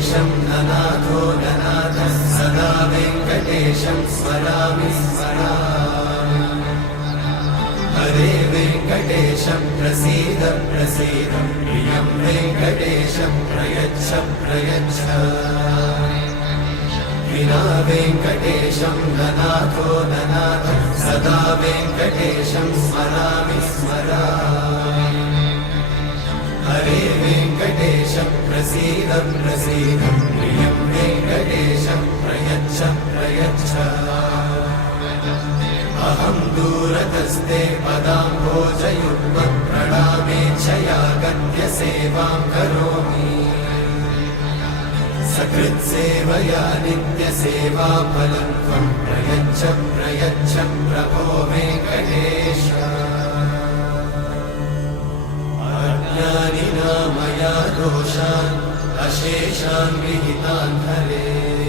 वेङ्कटेशं ननाथो ननाथः सदा वेङ्कटेशं स्मरामि स्मरामि। हरे वेङ्कटेशं प्रसीद प्रसीद प्रियं वेङ्कटेशं प्रयच्छ प्रयच्छ। विना वेङ्कटेशं ननाथो ननाथः सदा वेङ्कटेशं स्मरामि स्मरामि। हरे वेङ्कटेशं प्रसीद प्रसीद प्रियं वेङ्कटेशं प्रयच्छ प्रयच्छ। अहं दूरतस्ते पदाम्भोजयुग्मं प्रणामेच्छया गत्य सेवां करोमि। सकृत्सेवया नित्यसेवाफलं त्वं प्रयच्छ प्रयच्छ प्रभो वेङ्कटेश। अज्ञानिना मया दोषान् अशेषान् विहितान् हरे।